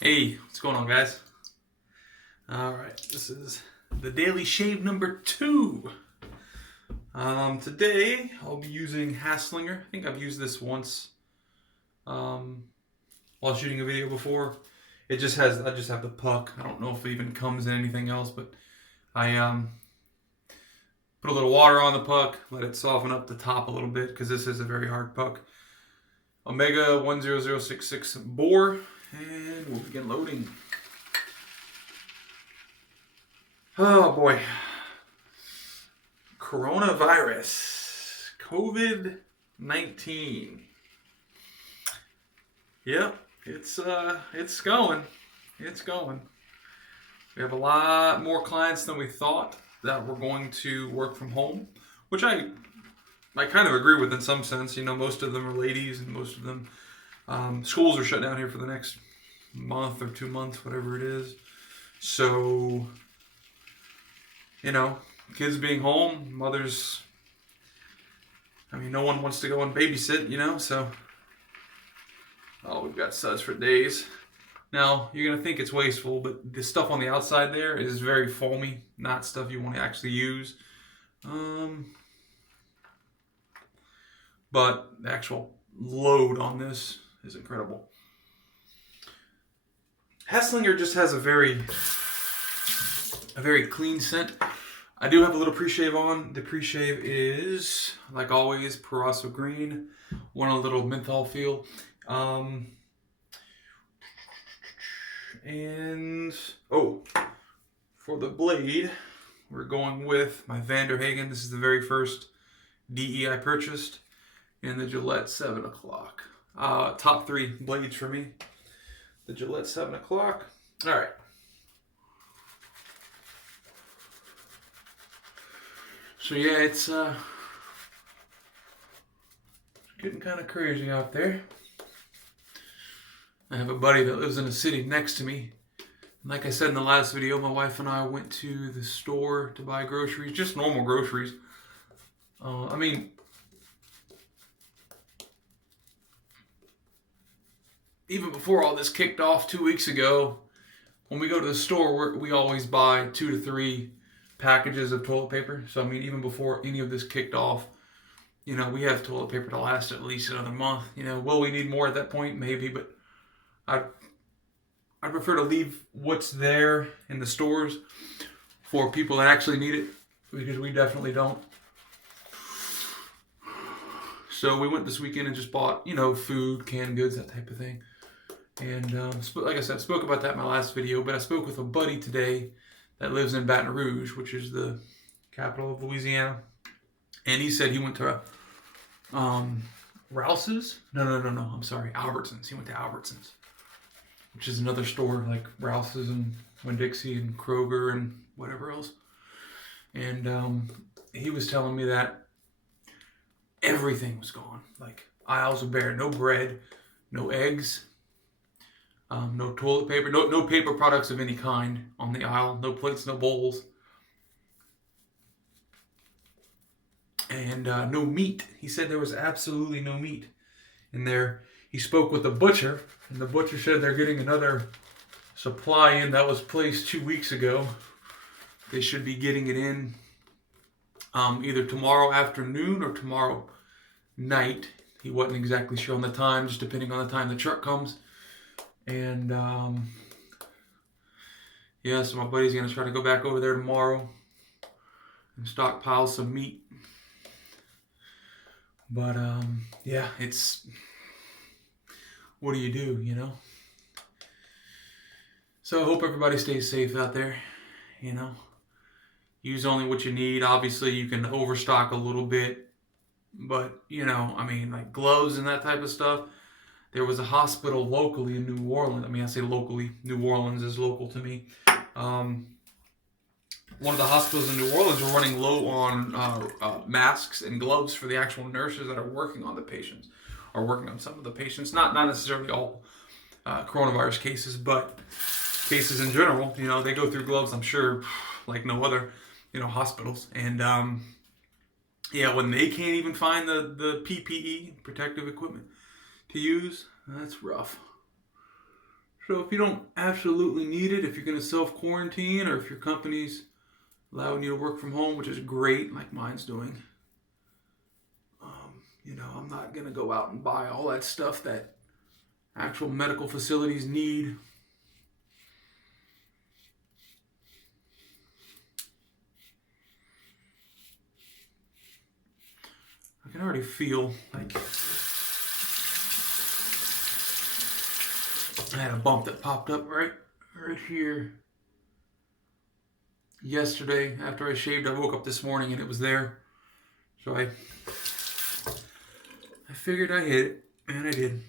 Hey, what's going on, guys? All right, this is the daily shave number 2. Today I'll be using Haslinger. I think I've used this once while shooting a video before. I just have the puck. I don't know if it even comes in anything else, but I put a little water on the puck, let it soften up the top a little bit because this is a very hard puck. Omega 10066 Boar, and we'll begin loading. Oh boy. Coronavirus. COVID-19. Yep, it's going. It's going. We have a lot more clients than we thought that were going to work from home, which I kind of agree with in some sense. You know, most of them are ladies, and most of them schools are shut down here for the next month or 2 months, whatever it is. So, you know, kids being home, mothers, no one wants to go and babysit, so, oh, we've got suds for days. Now, you're going to think it's wasteful, but the stuff on the outside there is very foamy, not stuff you want to actually use. But the actual load on this is incredible. Haslinger just has a very clean scent. I do have a little PreShave on. The PreShave is, like always, Purasso Green. Want a little menthol feel. And, for the blade, we're going with my Hagen. This is the very first DE I purchased in the Gillette 7 o'clock. Top 3 blades for me. The Gillette 7 o'clock. All right. So yeah, it's getting kind of crazy out there. I have a buddy that lives in a city next to me. And like I said in the last video, my wife and I went to the store to buy groceries, just normal groceries. Even before all this kicked off 2 weeks ago, when we go to the store, we always buy 2 to 3 packages of toilet paper. So, even before any of this kicked off, we have toilet paper to last at least another month. Will we need more at that point? Maybe, but I prefer to leave what's there in the stores for people that actually need it, because we definitely don't. So we went this weekend and just bought, food, canned goods, that type of thing. And like I said, spoke about that in my last video, but I spoke with a buddy today that lives in Baton Rouge, which is the capital of Louisiana. And he said he went to Rouse's? No, I'm sorry, Albertsons. He went to Albertsons, which is another store like Rouse's and Winn-Dixie and Kroger and whatever else. And he was telling me that everything was gone. Like, aisles were bare. No bread, no eggs, no toilet paper, no paper products of any kind on the aisle. No plates, no bowls. And no meat. He said there was absolutely no meat in there. He spoke with the butcher, and the butcher said they're getting another supply in that was placed 2 weeks ago. They should be getting it in either tomorrow afternoon or tomorrow night. He wasn't exactly sure on the time, just depending on the time the truck comes. And so my buddy's going to try to go back over there tomorrow and stockpile some meat. But it's, what do you do, So I hope everybody stays safe out there, Use only what you need. Obviously, you can overstock a little bit, but, like gloves and that type of stuff. There was a hospital locally in New Orleans. I say locally. New Orleans is local to me. One of the hospitals in New Orleans are running low on masks and gloves for the actual nurses that are working on the patients, or working on some of the patients. Not necessarily all coronavirus cases, but cases in general. They go through gloves, I'm sure, like no other, hospitals. And when they can't even find the PPE, protective equipment, to use, that's rough. So if you don't absolutely need it, if you're going to self-quarantine, or if your company's allowing you to work from home, which is great, like mine's doing, I'm not going to go out and buy all that stuff that actual medical facilities need. I can already feel like I had a bump that popped up right here yesterday after I shaved. I woke up this morning and it was there. So I figured I hit it, and I did.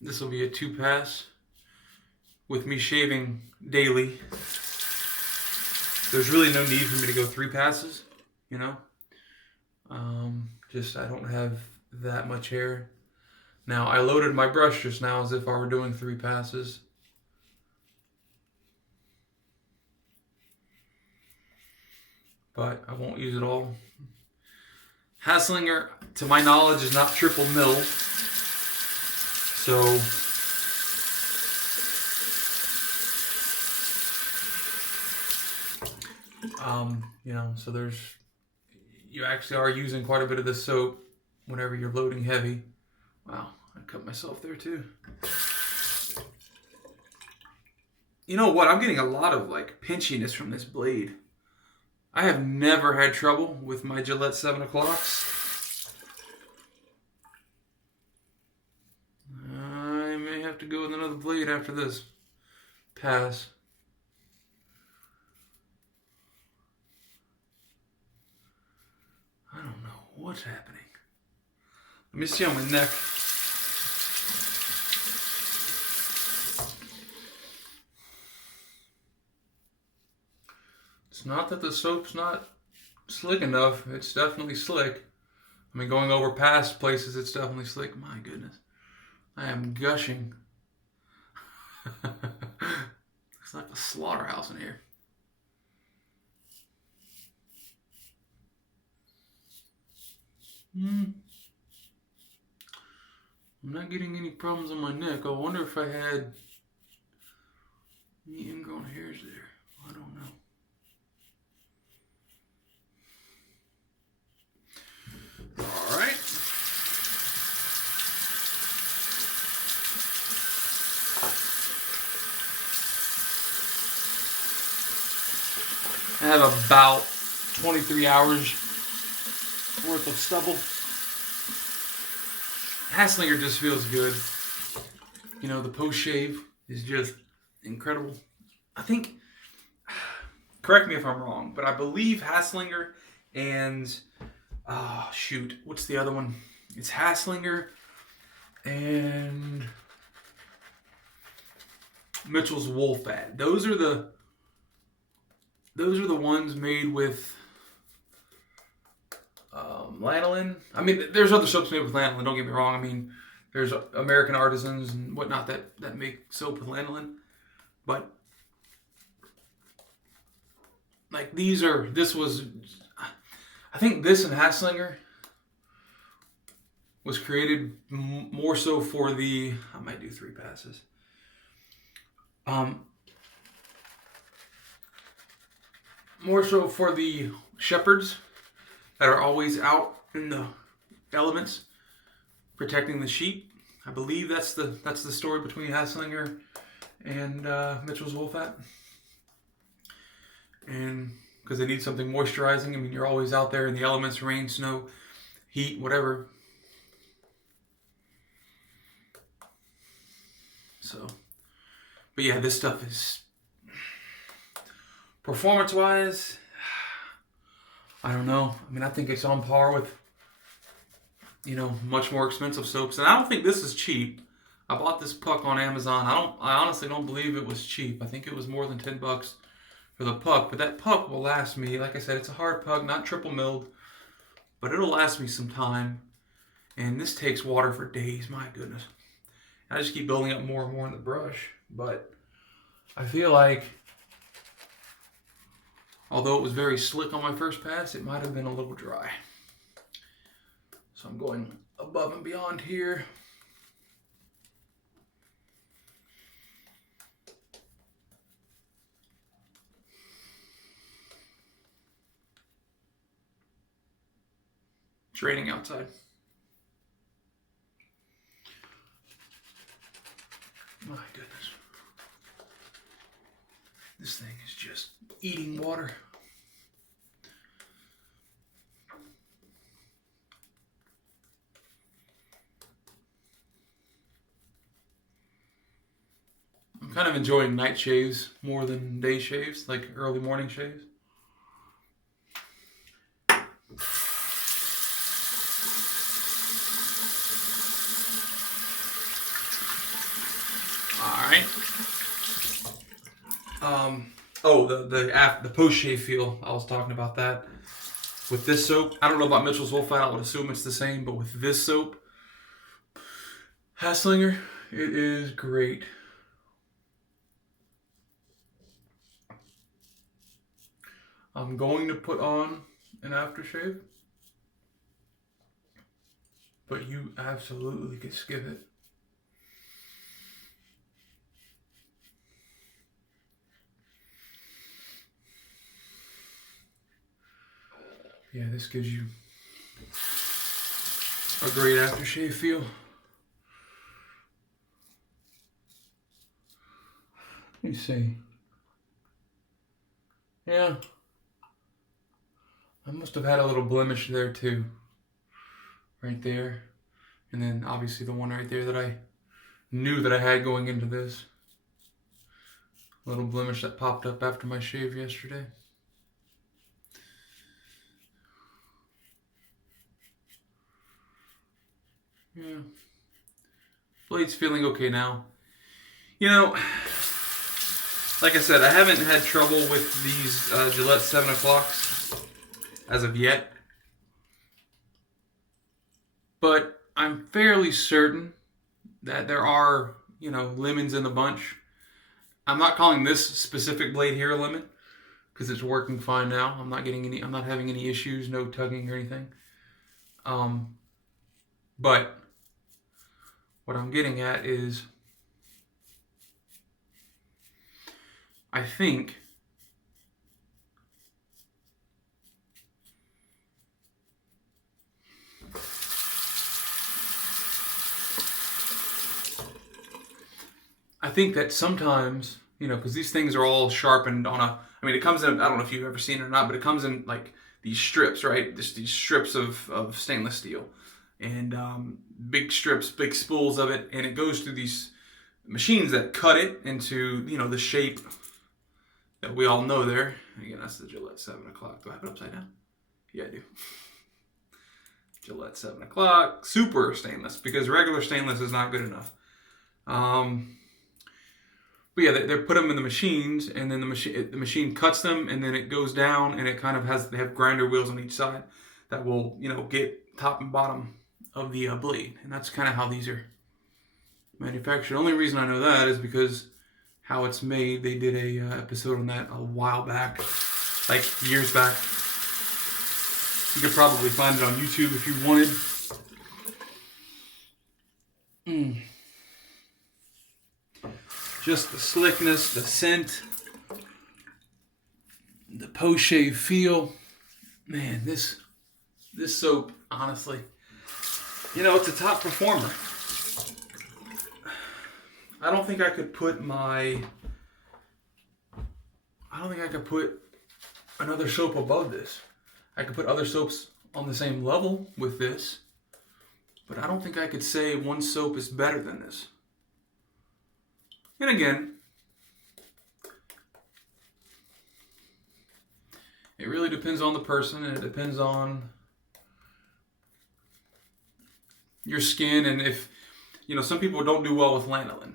This will be a 2-pass with me shaving daily. There's really no need for me to go 3 passes, Just I don't have that much hair. Now, I loaded my brush just now as if I were doing 3 passes. But I won't use it all. Haslinger, to my knowledge, is not triple mill. So so you actually are using quite a bit of this soap whenever you're loading heavy. Wow, I cut myself there too. You know what? I'm getting a lot of pinchiness from this blade. I have never had trouble with my Gillette 7 o'clocks. I may have to go with another blade after this pass. I don't know what's happening. Let me see on my neck. It's not that the soap's not slick enough. It's definitely slick. I mean, going over past places, it's definitely slick. My goodness. I am gushing. It's like a slaughterhouse in here. I'm not getting any problems on my neck. I wonder if I had any ingrown hairs there. I don't know. All right. I have about 23 hours worth of stubble. Haslinger just feels good. The PostShave is just incredible. I think, correct me if I'm wrong, but I believe Haslinger and, what's the other one? It's Haslinger and Mitchell's Wool Fat. Those are the ones made with lanolin. I mean, there's other soaps made with lanolin, don't get me wrong. I mean, there's American artisans and whatnot that make soap with lanolin. But, I think this and Haslinger was created more so for I might do 3 passes. More so for the shepherds that are always out in the elements protecting the sheep. I believe that's the story between Haslinger and Mitchell's Wool Fat. And because they need something moisturizing. I mean, you're always out there in the elements, rain, snow, heat, whatever. So, but yeah, this stuff is, performance-wise, I don't know. I mean, I think it's on par with, much more expensive soaps. And I don't think this is cheap. I bought this puck on Amazon. I honestly don't believe it was cheap. I think it was more than $10 for the puck. But that puck will last me. Like I said, it's a hard puck, not triple milled. But it'll last me some time. And this takes water for days. My goodness. I just keep building up more and more in the brush. But I feel like, although it was very slick on my first pass, it might have been a little dry. So I'm going above and beyond here. It's raining outside. My goodness. This thing is just eating water. I'm kind of enjoying night shaves more than day shaves, like early morning shaves. Alright. The post-shave feel, I was talking about that. With this soap, I don't know about Mitchell Sulfite, I would assume it's the same, but with this soap, Haslinger, it is great. I'm going to put on an aftershave, but you absolutely could skip it. Yeah, this gives you a great aftershave feel. Let me see. Yeah. I must have had a little blemish there too. Right there. And then obviously the one right there that I knew that I had going into this. A little blemish that popped up after my shave yesterday. Yeah. Blade's feeling okay now. You know, like I said, I haven't had trouble with these Gillette 7 o'clocks as of yet. But I'm fairly certain that there are, lemons in the bunch. I'm not calling this specific blade here a lemon because it's working fine now. I'm not having any issues, no tugging or anything. But what I'm getting at is I think that sometimes, because these things are all sharpened on it comes in, I don't know if you've ever seen it or not, but it comes in like these strips, right? Just these strips of stainless steel. And big strips, big spools of it, and it goes through these machines that cut it into, the shape that we all know there. Again, that's the Gillette 7 o'clock. Do I have it upside down? Yeah, I do. Gillette 7 o'clock, super stainless, because regular stainless is not good enough. But yeah, they put them in the machines, and then the machine cuts them, and then it goes down, and it kind of they have grinder wheels on each side that will, get top and bottom of the blade. And that's kind of how these are manufactured. The only reason I know that is because how it's made. They did a episode on that a while back, like years back. You could probably find it on YouTube if you wanted. Just the slickness, the scent, the post-shave feel. Man, this soap, honestly, it's a top performer. I don't think I could put another soap above this. I could put other soaps on the same level with this, but I don't think I could say one soap is better than this. And again, it really depends on the person, and it depends on your skin, and if, some people don't do well with lanolin.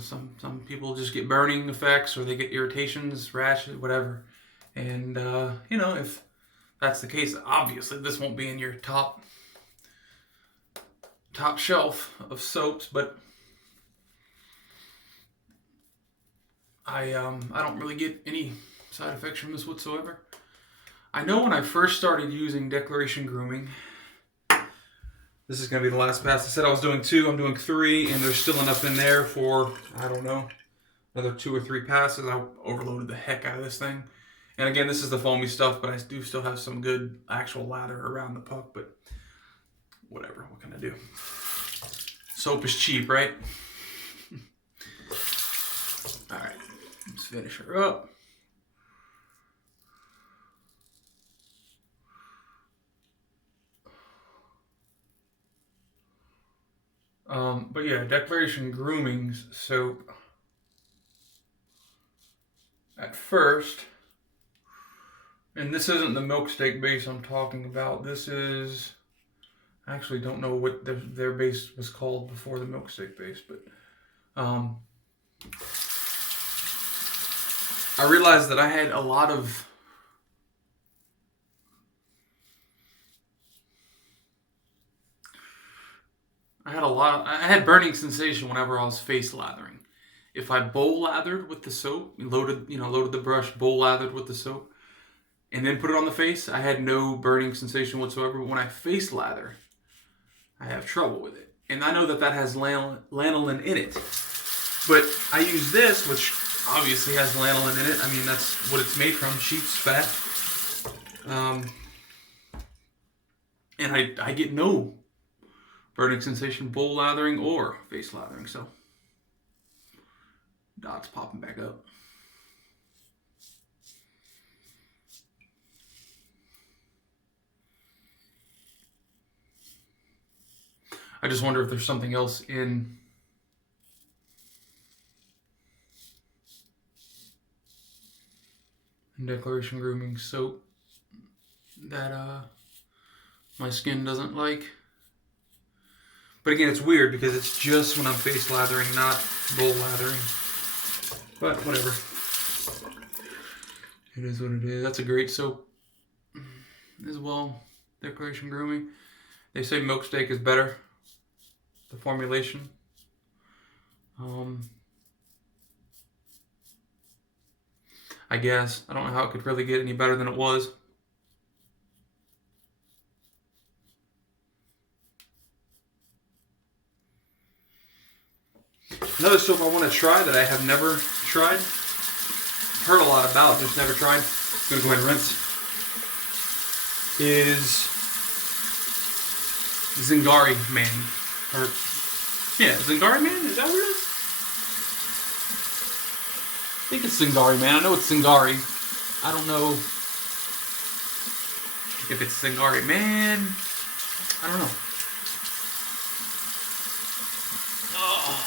Some people just get burning effects, or they get irritations, rashes, whatever. And, if that's the case, obviously this won't be in your top shelf of soaps, but I don't really get any side effects from this whatsoever. I know when I first started using Declaration Grooming, this is going to be the last pass. I said I was doing 2, I'm doing 3, and there's still enough in there for, I don't know, another 2 or 3 passes. I overloaded the heck out of this thing. And again, this is the foamy stuff, but I do still have some good actual lather around the puck, but whatever, what can I do? Soap is cheap, right? All right, let's finish her up. But yeah, Declaration Grooming's soap. At first, and this isn't the milk steak base I'm talking about. This is, I actually don't know what their base was called before the milk steak base, but I realized that I had a lot of I had burning sensation whenever I was face lathering. If I bowl lathered with the soap, loaded the brush, bowl lathered with the soap, and then put it on the face, I had no burning sensation whatsoever. But when I face lather, I have trouble with it. And I know that has lanolin in it. But I use this, which obviously has lanolin in it. I mean, that's what it's made from, sheep's fat. And I get no burning sensation bowl lathering or face lathering, so dots popping back up. I just wonder if there's something else in Declaration Grooming soap that my skin doesn't like. But again, it's weird because it's just when I'm face lathering, not bowl lathering. But whatever. It is what it is. That's a great soap as well. Declaration Grooming. They say milk steak is better. The formulation. I guess. I don't know how it could really get any better than it was. Another soap I want to try that I have never tried, heard a lot about, just never tried, I'm going to go ahead and rinse, is Zingari Man. Or, yeah, Zingari Man? Is that what it is? I think it's Zingari Man. I know it's Zingari. I don't know if it's Zingari Man. I don't know. Oh.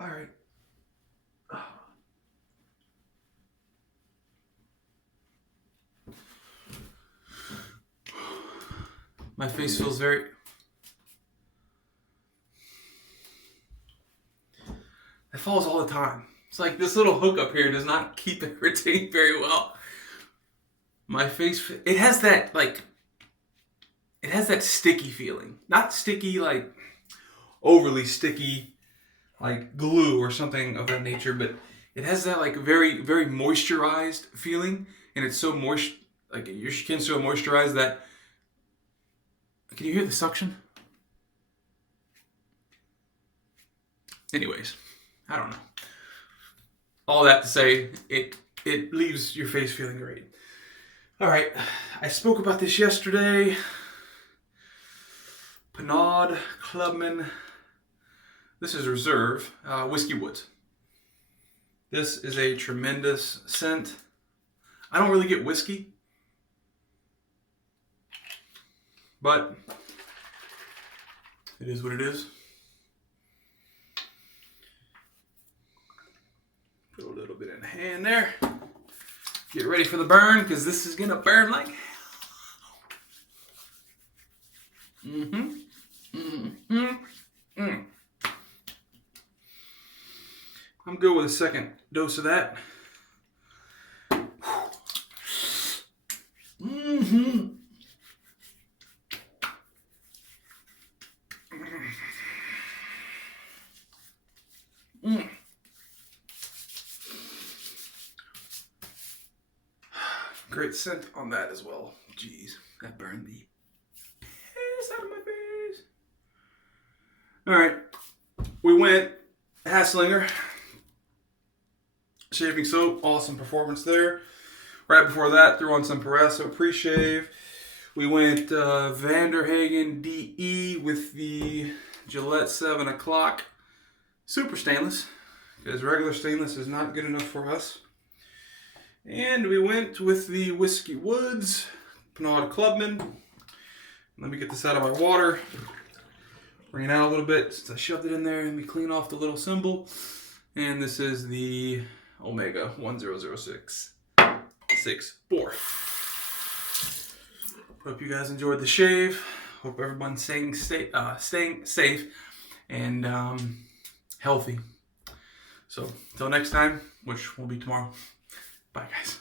All right. My face feels very... It falls all the time. It's like this little hook up here does not keep it retained very well. My face, it has that like... It has that sticky feeling. Not sticky like overly sticky like glue or something of that nature, but it has that like very, very moisturized feeling, and it's so moist, like your skin's so moisturized that, can you hear the suction? Anyways, I don't know. All that to say, it leaves your face feeling great. All right, I spoke about this yesterday. Pinaud, Clubman. This is Reserve Whiskey Woods. This is a tremendous scent. I don't really get whiskey, but it is what it is. Put a little bit in the hand there. Get ready for the burn, because this is gonna burn like hell. I'm good with a second dose of that. scent on that as well. Jeez, that burned the piss out of my face. Alright, we went Haslinger shaving soap, awesome performance there. Right before that, threw on some PreShave. We went Hagen DE with the Gillette 7 o'clock. Super stainless, because regular stainless is not good enough for us. And we went with the Whiskey Woods Pinaud Clubman. Let me get this out of my water. Bring it out a little bit since I shoved it in there, and we clean off the little symbol. And this is the Omega 1006 Boar. Hope you guys enjoyed the shave. Hope everyone's staying safe and healthy. So, until next time, which will be tomorrow. Bye, guys.